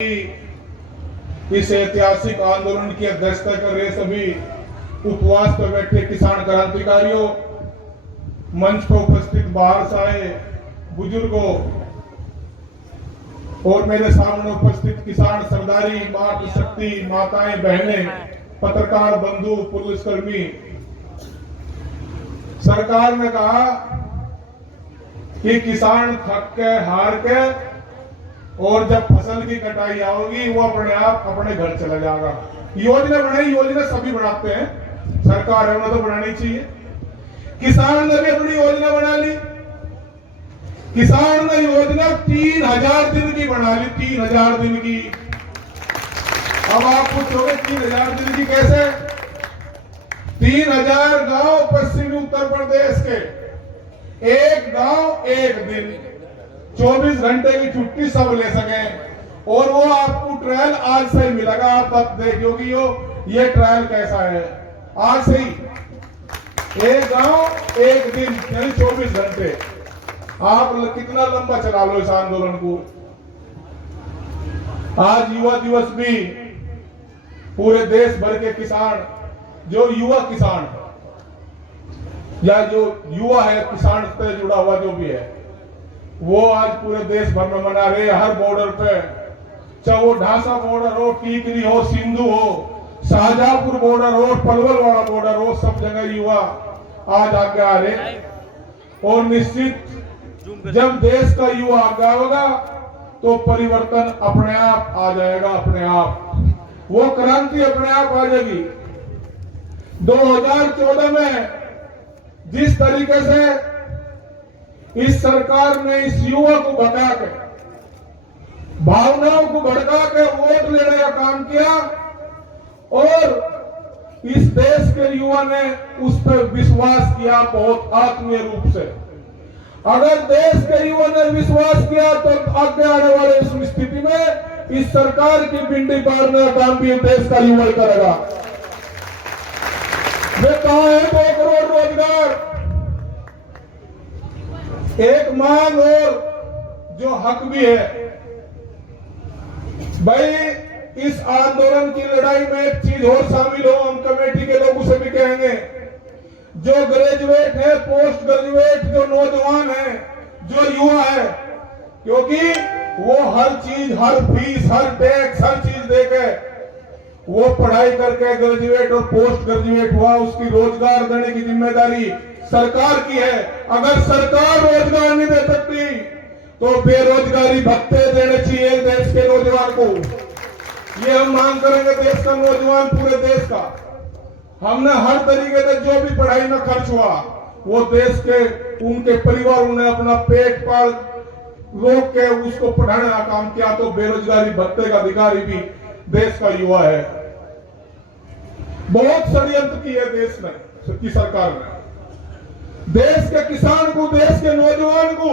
इस ऐतिहासिक आंदोलन की अध्यक्षता कर रहे सभी उपवास पर बैठे किसान क्रांतिकारियों, मंच पर उपस्थित बाहर से आए बुजुर्गों और मेरे सामने उपस्थित किसान सरदारी, मातृशक्ति, माताएं, बहनें, पत्रकार बंधु, पुलिसकर्मी। सरकार ने कहा कि किसान थक के हार के और जब फसल की कटाई आओगी वो अपने आप अपने घर चला जाएगा। योजना बनाई, योजना सभी बनाते हैं, सरकार है उन्हें तो बनानी चाहिए। किसान ने भी अपनी योजना बना ली। किसान ने योजना 3000 दिन की बना ली, 3000 दिन की। अब आप पूछोगे 3000 दिन की कैसे? 3000 गांव पश्चिमी उत्तर प्रदेश के, एक गांव एक दिन, 24 घंटे की छुट्टी सब ले सके। और वो आपको ट्रायल आज से ही मिलेगा। आप तब देखोगे ये ट्रायल कैसा है। आज से ही एक गांव एक दिन यानी 24 घंटे। आप कितना लंबा चला लो इस आंदोलन को। आज युवा दिवस भी पूरे देश भर के किसान, जो युवा किसान या जो युवा है किसान से जुड़ा हुआ जो भी है, वो आज पूरे देश भर में मना रहे हैं। हर बॉर्डर पे, चाहे वो ढासा बॉर्डर हो, टीकरी हो, सिंधु हो, शाहजहांपुर बॉर्डर हो, पलवल वाला बॉर्डर हो, सब जगह युवा आज आगे आ रहे। और निश्चित जब देश का युवा आगे होगा तो परिवर्तन अपने आप आ जाएगा। अपने आप वो क्रांति अपने आप आ जाएगी। 2014 में जिस तरीके से इस सरकार ने इस युवा को भगा के, भावनाओं को भड़का के वोट लेने का काम किया और इस देश के युवा ने उस पर विश्वास किया बहुत आत्मीय रूप से। अगर देश के युवा ने विश्वास किया तो आगे आने वाले इस स्थिति में इस सरकार की भिंडी पारने का काम भी देश का युवा करेगा। वे कहा है 2 करोड़ रोजगार, एक मांग और जो हक भी है। भाई इस आंदोलन की लड़ाई में एक चीज और शामिल हो, हम कमेटी के लोगों से भी कहेंगे, जो ग्रेजुएट है, पोस्ट ग्रेजुएट, जो नौजवान है, जो युवा है, क्योंकि वो हर चीज, हर फीस, हर टैक्स, हर चीज देके वो पढ़ाई करके ग्रेजुएट और पोस्ट ग्रेजुएट हुआ, उसकी रोजगार देने की जिम्मेदारी सरकार की है। अगर सरकार रोजगार नहीं दे सकती तो बेरोजगारी भत्ते देने चाहिए देश के नौजवान को। ये हम मांग करेंगे देश का नौजवान, पूरे देश का। हमने हर तरीके से जो भी पढ़ाई में खर्च हुआ वो देश के उनके परिवार ने अपना पेट पाल रोक के उसको पढ़ाने का काम किया। तो बेरोजगारी भत्ते का अधिकारी भी देश का युवा है। बहुत षड्यंत्र किए देश में की सरकार ने, देश के किसान को, देश के नौजवान को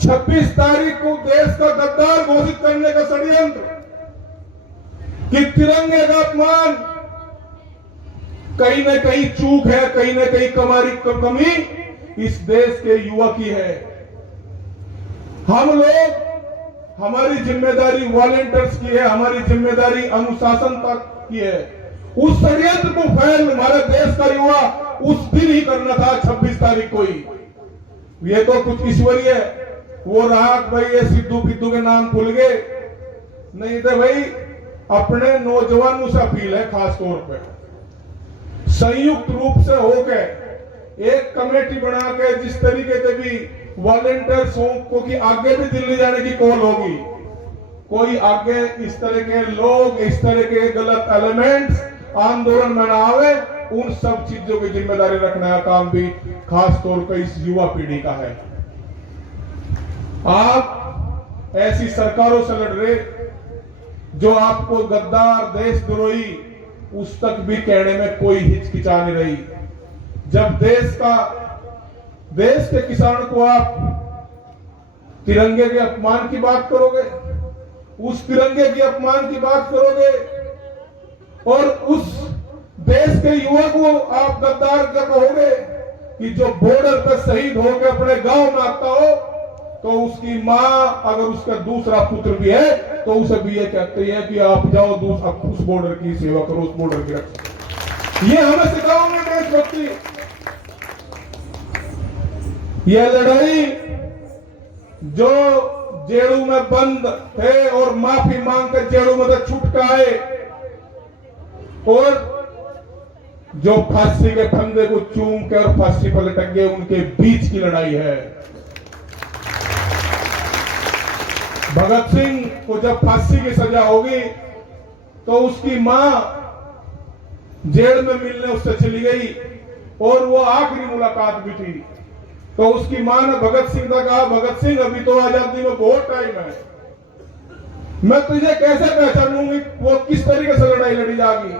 26 तारीख को देश का गद्दार घोषित करने का षड्यंत्र कि तिरंगे का अपमान, कहीं न कहीं चूक है, कहीं न कहीं कमी इस देश के युवा की है। हम लोग, हमारी जिम्मेदारी वॉलंटियर्स की है, हमारी जिम्मेदारी अनुशासन तक की है। उस षड्यंत्र को फैल हमारे देश का युवा उस दिन ही करना था, 26 तारीख को ही। ये तो कुछ ईश्वरीय वो रहा भाई, ये सिद्धू पिद्धू के नाम भूल गए, नहीं तो भाई अपने नौजवानों से अपील है, खास तौर पे संयुक्त रूप से होके एक कमेटी बना के, जिस तरीके से भी वॉलंटियर्स हो, क्योंकि आगे भी दिल्ली जाने की कॉल होगी, कोई आगे इस तरह के लोग, इस तरह के गलत एलिमेंट्स आंदोलन में ना आवे, उन सब चीजों की जिम्मेदारी रखने का काम भी खास तौर पर इस युवा पीढ़ी का है। आप ऐसी सरकारों से लड़ रहे जो आपको गद्दार, देशद्रोही, उस तक भी कहने में कोई हिचकिचा नहीं रही। जब देश के किसान को आप तिरंगे के अपमान की बात करोगे, उस तिरंगे के अपमान की बात करोगे और उस देश के युवा को आप गद्दार क्या कहोगे कि जो बॉर्डर पर शहीद होकर अपने गांव में आता हो, तो उसकी माँ अगर उसका दूसरा पुत्र भी है तो उसे भी ये कहते हैं कि आप जाओ उस बॉर्डर की सेवा करो, उस बॉर्डर की रक्षा। ये हमें सिखाओगे देशभक्ति। यह लड़ाई जो जेलों में बंद थे और माफी मांग कर जेलों में छूट के आए और जो फांसी के फंदे को चूम कर फांसी पर लटक गए, उनके बीच की लड़ाई है। भगत सिंह को जब फांसी की सजा होगी तो उसकी मां जेल में मिलने उससे चली गई और वो आखिरी मुलाकात भी थी। तो उसकी मां ने भगत सिंह से कहा, भगत सिंह अभी तो आजादी में बहुत टाइम है, मैं तुझे कैसे पहचानूंगी, वो किस तरीके से लड़ाई लड़ी जाएगी।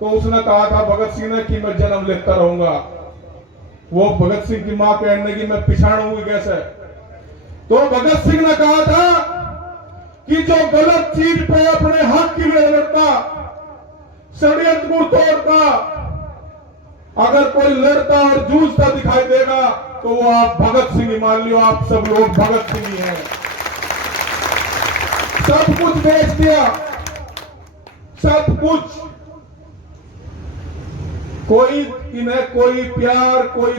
तो उसने कहा था भगत सिंह ने कि मैं जन्म लेता रहूंगा। वो भगत सिंह की मां कहने की मैं पिछाड़ूंगी कैसे। तो भगत सिंह ने कहा था कि जो गलत चीज पे अपने हक की लिए लड़ता, षड्यंत्र को तोड़ता, अगर कोई लड़ता और जूझता दिखाई देगा तो वो आप भगत सिंह ही मान लियो। आप सब लोग भगत सिंह ही हैं। सब कुछ बेच दिया, सब कुछ। कोई इन्हें कोई प्यार, कोई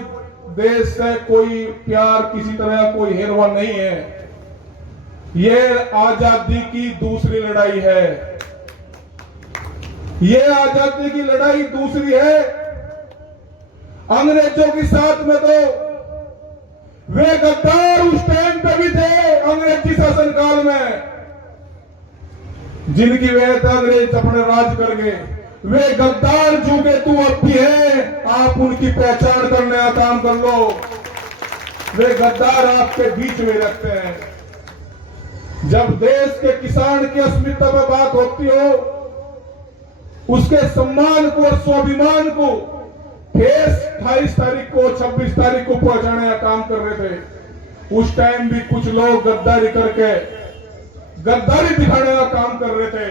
देश से कोई प्यार, किसी तरह कोई हेरवा नहीं है। ये आजादी की दूसरी लड़ाई है। ये आजादी की लड़ाई दूसरी है। अंग्रेजों के साथ में तो वे गद्दार उस टाइम पे भी थे, अंग्रेजी शासन काल में, जिनकी वजह से अंग्रेज अपने राज कर गए। वे गद्दार चूंकि तू अब भी है, आप उनकी पहचान करने का काम कर लो। वे गद्दार आपके बीच में रखते हैं। जब देश के किसान की अस्मिता पर बात होती हो, उसके सम्मान को और स्वाभिमान को ठेस 28 तारीख को 26 तारीख को पहुंचाने का काम कर रहे थे। उस टाइम भी कुछ लोग गद्दारी करके गद्दारी दिखाने का काम कर रहे थे।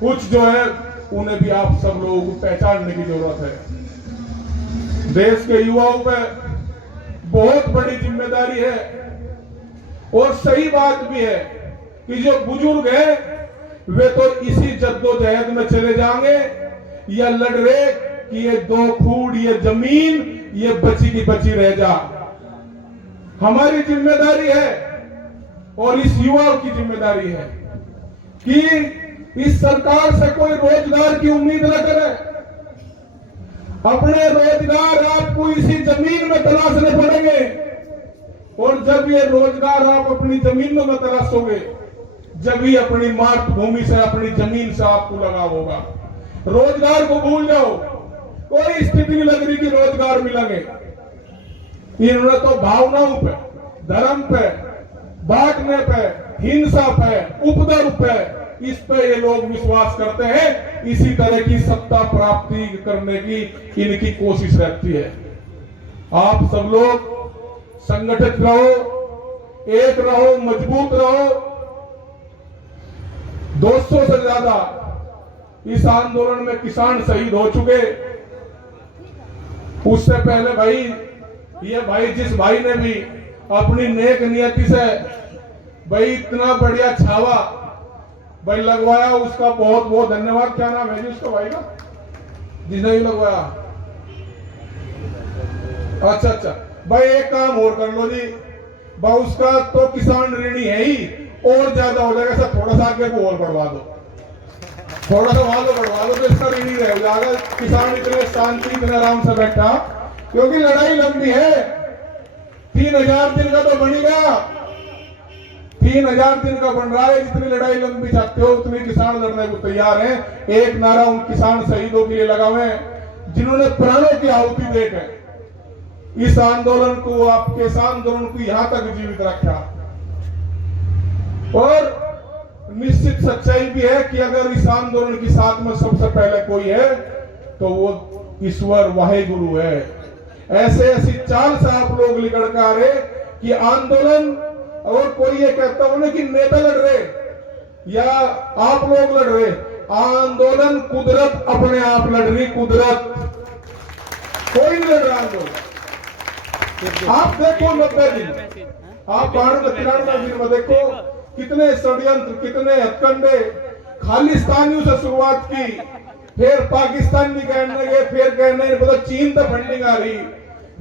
कुछ जो है उन्हें भी आप सब लोगों को पहचानने की जरूरत है। देश के युवाओं पे बहुत बड़ी जिम्मेदारी है और सही बात भी है कि जो बुजुर्ग है वे तो इसी जद्दोजहद में चले जाएंगे या लड़ रहे कि ये 2 फूट ये जमीन ये बची की बची रह जा। हमारी जिम्मेदारी है और इस युवाओं की जिम्मेदारी है कि इस सरकार से कोई रोजगार की उम्मीद न करे। अपने रोजगार आपको इसी जमीन में तलाशने पड़ेंगे और जब ये रोजगार आप अपनी जमीनों में तलाशोगे, जब ही अपनी मातृभूमि से, अपनी जमीन से आपको लगाव होगा। रोजगार को भूल जाओ, कोई स्थिति नहीं लग रही कि रोजगार मिलेंगे। इन्होंने तो भावनाओं पे, धर्म पे, बांटने पे, हिंसा पे, उपद्रव पे, इस पे ये लोग विश्वास करते हैं। इसी तरह की सत्ता प्राप्ति करने की इनकी कोशिश रहती है। आप सब लोग संगठित रहो, एक रहो, मजबूत रहो। 200 से ज्यादा इस आंदोलन में किसान शहीद हो चुके। उससे पहले भाई, ये भाई जिस भाई ने भी अपनी नेक नियति से भाई इतना बढ़िया छावा भाई लगवाया, उसका बहुत बहुत धन्यवाद। क्या नाम है जी उसका भाई का जिसने भी लगवाया? अच्छा भाई, एक काम और कर लो जी भाई, उसका तो किसान ऋणी है ही, और ज्यादा हो जाएगा सर। थोड़ा सा आगे को और बढ़वा दो, थोड़ा सा वहां बढ़वा दो तो इसका ऋणी रह जाएगा। किसान इतने शांति, इतने आराम से बैठा, क्योंकि लड़ाई लंबी है। 3000 दिन का तो बनेगा, 3000 दिन का बन रहा है। जितनी लड़ाई लंबी चाहते हो उतने किसान लड़ने को तैयार हैं। एक नारा उन किसान शहीदों के लिए लगावे जिन्होंने प्राणों की आहुति देकर इस आंदोलन को, आपके इस आंदोलन को यहां तक जीवित रखा। और निश्चित सच्चाई भी है कि अगर इस आंदोलन के साथ में सबसे पहले कोई है तो वो ईश्वर वाहेगुरु है। ऐसी चाल से आप लोग लिखड़ कर आ रहे कि आंदोलन, और कोई ये कहता हो ना कि नेता लड़ रहे या आप लोग लड़ रहे, आंदोलन कुदरत अपने आप लड़ रही। कुदरत, कोई नहीं लड़ रहा आंदोलन। आप देखो 90 दिन, आप 92-93 में देखो कितने षड्यंत्र, कितने हथकंडे, खालिस्तानियों से शुरुआत की, फिर पाकिस्तान भी कहने लगे, फिर कहने लगे चीन तो फंडिंग आ रही,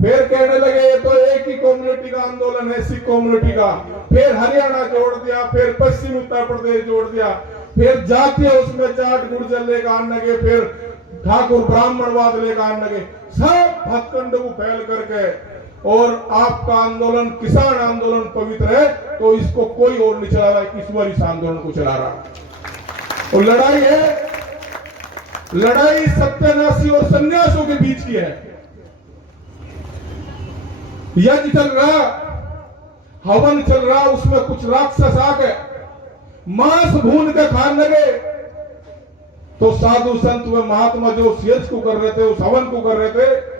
फिर कहने लगे ये तो एक ही कम्युनिटी का आंदोलन है, सिख कम्युनिटी का, फिर हरियाणा जोड़ दिया, फिर पश्चिम उत्तर प्रदेश जोड़ दिया, फिर जातीय उसमें जाट गुर्जर लेकर आने लगे, फिर ठाकुर ब्राह्मणवाद लेकर आने लगे, सब हथकंड को फैल करके। और आपका आंदोलन किसान आंदोलन पवित्र है तो इसको कोई और नहीं चला रहा, ईश्वर इस आंदोलन को चला रहा। और लड़ाई है, लड़ाई सत्यानाशी और सन्यासियों के बीच की है। यज्ञ चल रहा, हवन चल रहा, उसमें कुछ राक्षस आके मांस भून के खाने लगे, तो साधु संत व महात्मा जो यज्ञ को कर रहे थे, उस हवन को कर रहे थे,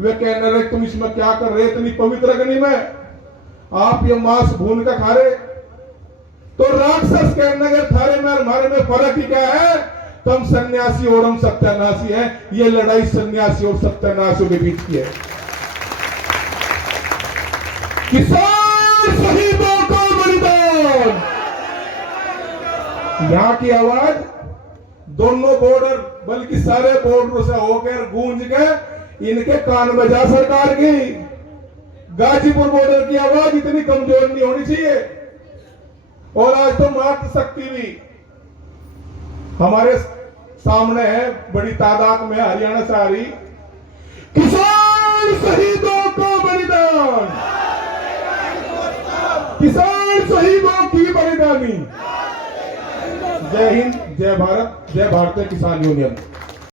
वे कहने लगे तुम इसमें क्या कर रहे, इतनी पवित्र अग्नि में आप ये मांस भून के खा रहे। तो राक्षस कहने लगे थारे में हमारे में फर्क ही क्या है, तुम सन्यासी और हम सत्यानाशी है, ये लड़ाई सन्यासी और सत्यानाशियों के बीच की है। किसान शहीदों का बलिदान, यहां की आवाज दोनों बॉर्डर बल्कि सारे बॉर्डरों से होकर गूंज के इनके कान बजा सरकार की। गाजीपुर बॉर्डर की आवाज इतनी कमजोर नहीं होनी चाहिए। और आज तो मातृशक्ति भी हमारे सामने है, बड़ी तादाद में हरियाणा से आ रही। किसान शहीदों का बलिदान, किसान शहीदों की बलिदानी। जय हिंद, जय भारत, जय भारतीय किसान यूनियन।